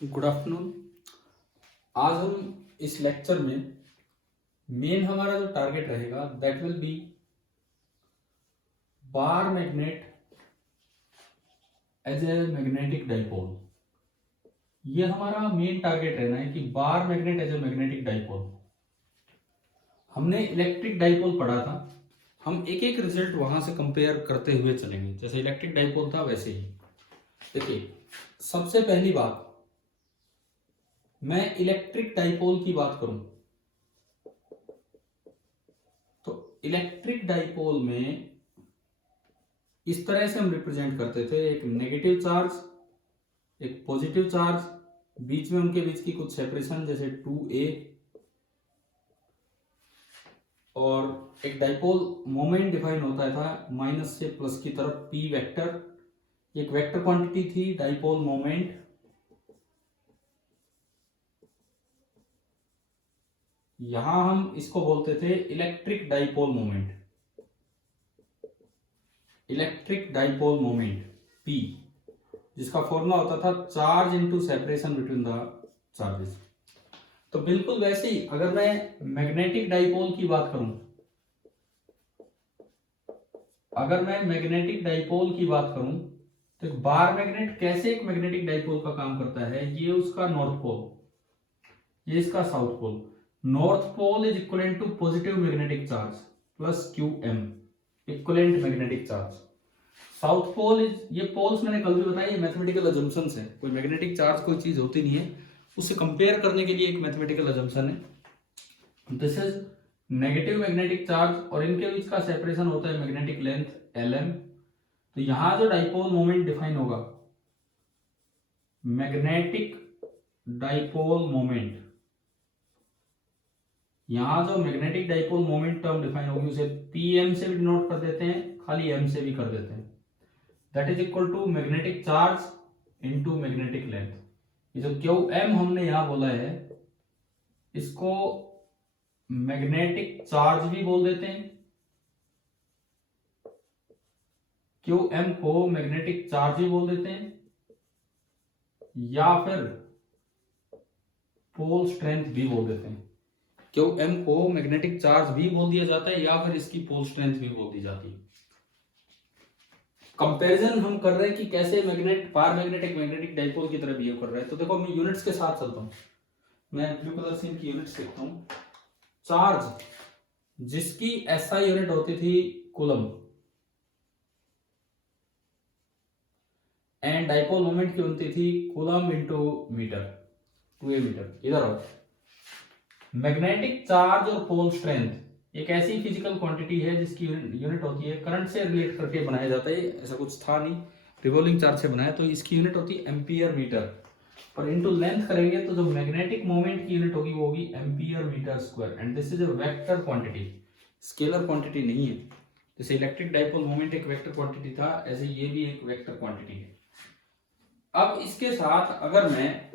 Good afternoon. आज हम इस लेक्चर में मेन हमारा जो टारगेट रहेगा that will be bar magnet as a magnetic dipole. ये हमारा मेन टारगेट रहना है कि bar magnet as a magnetic dipole. हमने इलेक्ट्रिक डाइपोल पढ़ा था, हम एक एक रिजल्ट वहां से कंपेयर करते हुए चलेंगे। जैसे इलेक्ट्रिक डाइपोल था वैसे ही देखिए, सबसे पहली बात, मैं इलेक्ट्रिक डाइपोल की बात करूं तो इलेक्ट्रिक डाइपोल में इस तरह से हम रिप्रेजेंट करते थे, एक नेगेटिव चार्ज एक पॉजिटिव चार्ज, बीच में उनके बीच की कुछ सेपरेशन जैसे 2a, और एक डाइपोल मोमेंट डिफाइन होता था माइनस से प्लस की तरफ p वेक्टर। एक वेक्टर क्वांटिटी थी डाइपोल मोमेंट। यहां हम इसको बोलते थे electric dipole moment, electric dipole moment P, जिसका फॉर्मूला होता था charge into separation between the charges. तो बिल्कुल वैसे ही अगर मैं मैग्नेटिक डाइपोल की बात करूं, अगर मैं मैग्नेटिक डाइपोल की बात करूं तो एक बार मैग्नेट कैसे एक मैग्नेटिक डाइपोल का काम करता है। ये उसका नॉर्थ पोल, ये इसका south pole. North pole is equivalent to positive magnetic charge plus QM, equivalent magnetic charge. South pole is, ये पोल्स मैंने कल भी बताया, ये मैथमेटिकल अजम्पशंस है। कोई मैग्नेटिक चार्ज कोई चीज होती नहीं है, उसे कंपेयर करने के लिए एक मैथमेटिकल अजम्पशन है। This is negative magnetic charge और इनके बीच का सेपरेशन होता है मैग्नेटिक लेंथ LM। तो यहां जो डाइपोल मोमेंट डिफाइन होगा, मैग्नेटिक डाइपोल मोमेंट, यहां जो magnetic dipole moment term define होगी उसे PM से भी डिनोट कर देते हैं, खाली M से भी कर देते हैं। That is equal to magnetic charge into magnetic length. ये जो QM हमने यहां बोला है, इसको मैग्नेटिक चार्ज भी बोल देते हैं, QM को मैग्नेटिक चार्ज भी बोल देते हैं, या फिर पोल स्ट्रेंथ भी बोल देते हैं। QM को मैग्नेटिक चार्ज भी बोल दिया जाता है या फिर इसकी पोल स्ट्रेंथ भी बोल दी जाती है। कंपैरिजन हम कर रहे हैं कि कैसे मैग्नेट बार मैग्नेटिक मैग्नेटिक डाइपोल की तरह बिहेव कर रहा है। तो देखो मैं यूनिट्स के साथ चलता हूं, मैं ब्लू कलर से इनकी यूनिट्स लिखता हूं। चार्ज जिसकी SI यूनिट होती थी कूलम, एंड डाइपोल मोमेंट की होती थी coulomb into metre, 2a metre. इधर आओ, मैग्नेटिक चार्ज और पोल स्ट्रेंथ एक ऐसी फिजिकल क्वांटिटी है जिसकी यूनिट होती है, करंट से रिलेट करके बनाया जाता है, ऐसा कुछ था नहीं, रिवॉल्विंग चार्ज से बनाया, तो इसकी यूनिट होती है एम्पियर मीटर। और इनटू लेंथ करेंगे तो जो मैग्नेटिक मोमेंट की यूनिट होगी वो होगी ampere metre square. And this is a vector quantity, scalar quantity नहीं है। जैसे इलेक्ट्रिक डाइपोल मोमेंट एक वेक्टर क्वांटिटी था, ऐसे ये भी एक वेक्टर क्वांटिटी है। अब इसके साथ अगर मैं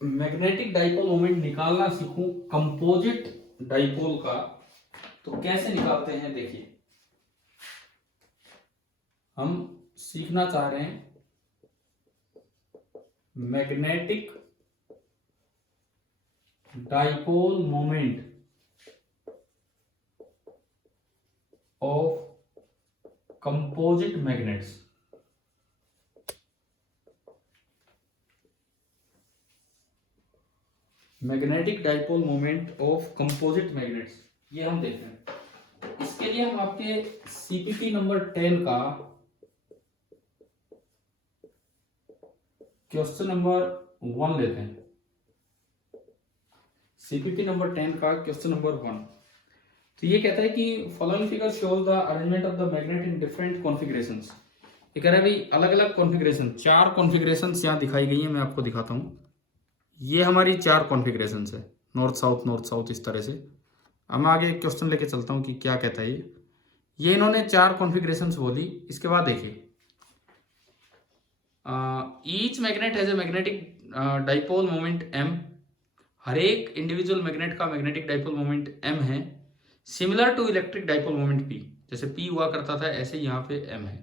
मैग्नेटिक डाइपोल मोमेंट निकालना सीखूं कंपोजिट डाइपोल का, तो कैसे निकालते हैं देखिए। हम सीखना चाह रहे हैं magnetic dipole moment of composite magnets. Magnetic dipole moment of composite magnets, ये हम देखते हैं। इसके लिए हम आपके CPP नंबर 10 का क्वेश्चन नंबर 1 लेते हैं। CPP नंबर 10 का क्वेश्चन नंबर 1, तो ये कहता है कि following figure shows the arrangement of the magnet in different configurations. ये कह रहा है भाई अलग अलग कॉन्फ़िगरेशन, 4 कॉन्फ़िगरेशंस यहाँ दिखाई गई है, मैं आपको दिखाता हूँ। ये हमारी 4 कॉन्फ़िगरेशंस है, नॉर्थ साउथ इस तरह से। अब मैं आगे एक क्वेश्चन लेके चलता हूँ कि क्या कहता है ये इन्होंने 4 कॉन्फ़िगरेशंस बोली। इसके बाद देखिए, each magnet has a magnetic dipole moment M। हर एक इंडिविजुअल मैग्नेट का मैग्नेटिक डाइपोल मोमेंट M है, similar to electric dipole moment P। जैसे P हुआ करता था ऐसे यहाँ पे M है।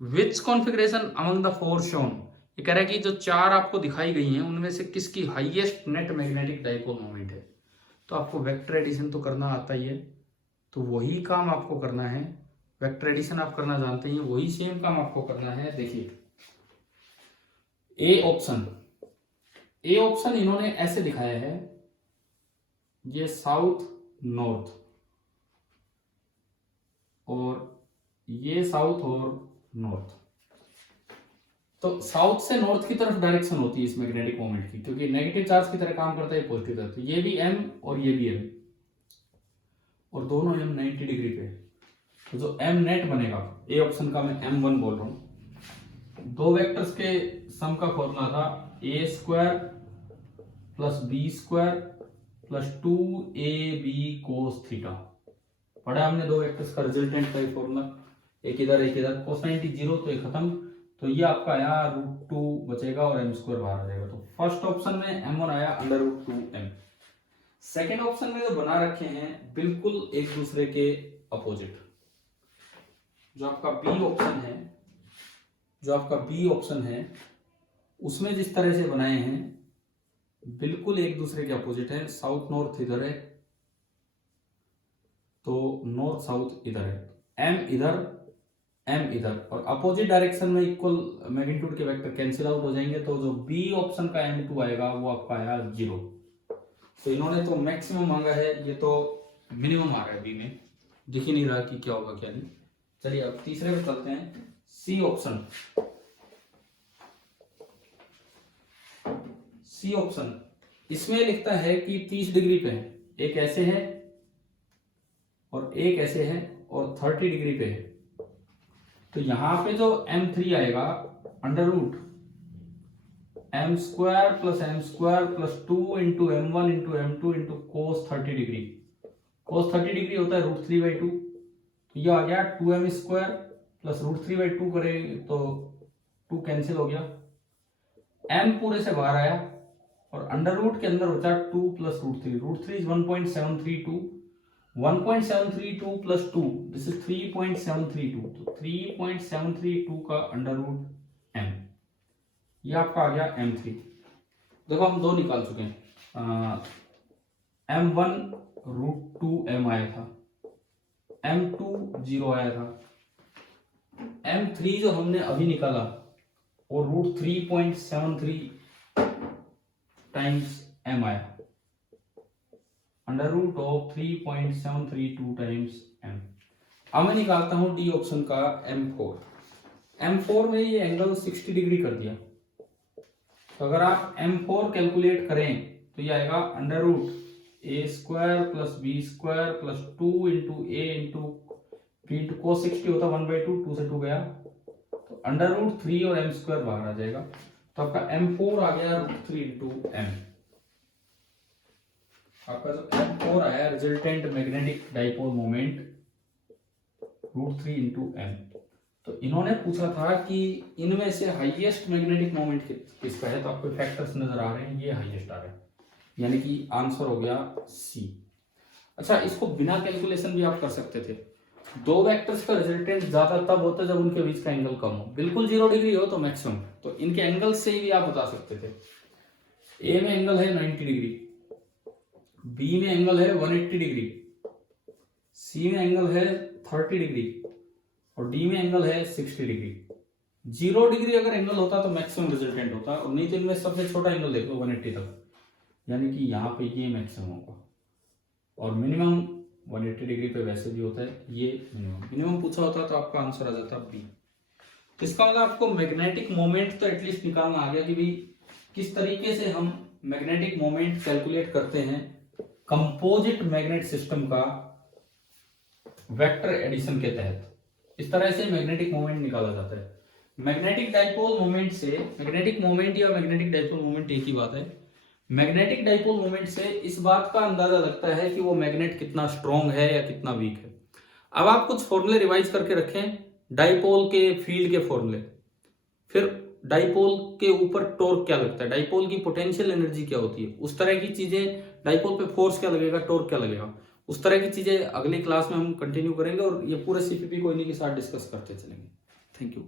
विच कॉन्फ़िगरेशन अमंग द 4 शोन, ये कह रहा है कि जो चार आपको दिखाई गई हैं उनमें से किसकी highest net magnetic dipole moment है। तो आपको वेक्टर एडिशन तो करना आता ही है, तो वही काम आपको करना है। वेक्टर एडिशन आप करना जानते हैं, वही सेम काम आपको करना है। देखिए ए ऑप्शन इन्होंने ऐसे दिखाया है, ये साउथ नॉर्थ और ये साउथ और नॉर्थ। तो साउथ से नॉर्थ की तरफ डायरेक्शन होती है इस मैग्नेटिक मोमेंट की, क्योंकि नेगेटिव चार्ज की तरह काम करता है पॉजिटिव तरफ। तो ये भी एम और ये भी एम, और दोनों एम 90 डिग्री पे। तो जो एम नेट बनेगा ए ऑप्शन का, मैं M1 बोल रहा हूं, दो वेक्टर्स के सम का फॉर्मूला था A square plus B square plus 2ab cos थीटा। पढ़ा हमने दो वेक्टर्स का रिजल्टेंट का फॉर्मूला, एक इधर cos 90 जीरो, तो ये खत्म। तो ये आपका आया √2 बचेगा और m स्क्वायर बाहर आ जाएगा। तो फर्स्ट ऑप्शन में M1 आया √2m। सेकेंड ऑप्शन में जो बना रखे हैं बिल्कुल एक दूसरे के अपोजिट, जो आपका बी ऑप्शन है उसमें जिस तरह से बनाए हैं बिल्कुल एक दूसरे के अपोजिट है। साउथ नॉर्थ इधर है तो नॉर्थ साउथ इधर है, एम इधर, और अपोजिट डायरेक्शन में इक्वल मैग्नीट्यूड के वेक्टर कैंसिल आउट हो जाएंगे। तो जो बी ऑप्शन का M2 आएगा वो आपका आया 0। तो इन्होंने तो मैक्सिमम मांगा है, ये तो मिनिमम आ रहा है। बी में दिख ही नहीं रहा कि क्या होगा क्या नहीं। चलिए अब तीसरे पे चलते हैं। सी ऑप्शन इसमें लिखता है कि 30 डिग्री पे है, एक ऐसे है और एक ऐसे है और 30 डिग्री पे है। तो यहां पे जो M3 आएगा √m square plus 2 into M1 into M2 into cos 30 degree. cos 30 degree होता है √3/2। तो ये आ गया 2m स्क्वायर प्लस √3/2 करे तो 2 कैंसिल हो गया, m पूरे से बाहर आया और अंडर रूट के अंदर बचा 2 plus √3। √3 is 1.732, 1.732 plus 2 this is 3.732। तो 3.732 का √m, ये आपका आ गया M3। देखो हम दो निकाल चुके हैं। M1 √2m आया था, M2 0 आया था, M3 जो हमने अभी निकाला वो √3.73 टाइम्स m आया, √3.732 टाइम्स m। अब मैं निकालता हूं डी ऑप्शन का M4 में ये एंगल 60 डिग्री कर दिया। तो अगर आप M4 कैलकुलेट करें तो ये आएगा √a square plus b square plus 2 into a into b into cos 60 होता 1/2, 2 से 2 गया तो √3 और m स्क्वायर बाहर आ जाएगा। तो आपका M4 आ गया √3 इंटू m। आपका जो M4 आया resultant magnetic dipole moment √3 into m। तो इन्होंने पूछा था कि इनमें से हाईएस्ट मैग्नेटिक मोमेंट किसका है, तो आपको फैक्टर्स नजर आ रहे हैं, ये हाईएस्ट आ रहा है, यानी कि आंसर हो गया सी। अच्छा, इसको बिना कैलकुलेशन भी आप कर सकते थे। दो वेक्टर्स का रिजल्टेंट ज्यादा तब होता है जब उनके बीच का एंगल कम हो, बिल्कुल 0 डिग्री हो तो मैक्सिमम। तो इनके एंगल से ही भी आप बता सकते थे। ए में एंगल है 90 डिग्री, बी में एंगल है 180 डिग्री, सी में एंगल है 30 डिग्री और डी में एंगल है 60 डिग्री। 0 डिग्री अगर एंगल होता तो मैक्सिमम रिजल्टेंट होता, और नहीं तो इनमें सबसे छोटा एंगल देख लो 180 तक, यानी कि यहाँ पे ये मैक्सिमम होगा और मिनिमम 180 डिग्री पे वैसे भी होता है, ये मिनिमम पूछा होता तो आपका आंसर आ जाता बी। तो इसका मतलब आपको मैग्नेटिक मोमेंट तो एटलीस्ट निकालना आ गया कि भाई किस तरीके से हम मैग्नेटिक मोमेंट कैलकुलेट करते हैं कंपोजिट मैग्नेट सिस्टम का वेक्टर एडिशन के तहत। इस तरह से मैग्नेटिक मोमेंट निकाला जाता है। मैग्नेटिक डाइपोल मोमेंट से, मैग्नेटिक मोमेंट या मैग्नेटिक डाइपोल मोमेंट एक ही बात है। मैग्नेटिक डाइपोल मोमेंट से इस बात का अंदाजा लगता है कि वो मैग्नेट कितना स्ट्रॉन्ग है या कितना वीक है। अब आप कुछ फॉर्मूले रिवाइज करके रखें, डाइपोल के फील्ड के फॉर्मूले, फिर डाइपोल के ऊपर टॉर्क क्या लगता है, डाइपोल की पोटेंशियल एनर्जी क्या होती है, उस तरह की चीजें, डाइपोल पे फोर्स क्या लगेगा, टॉर्क क्या लगेगा, उस तरह की चीजें अगली क्लास में हम कंटिन्यू करेंगे और ये पूरे सीपीपी को इन्हीं के साथ डिस्कस करते चलेंगे। Thank you.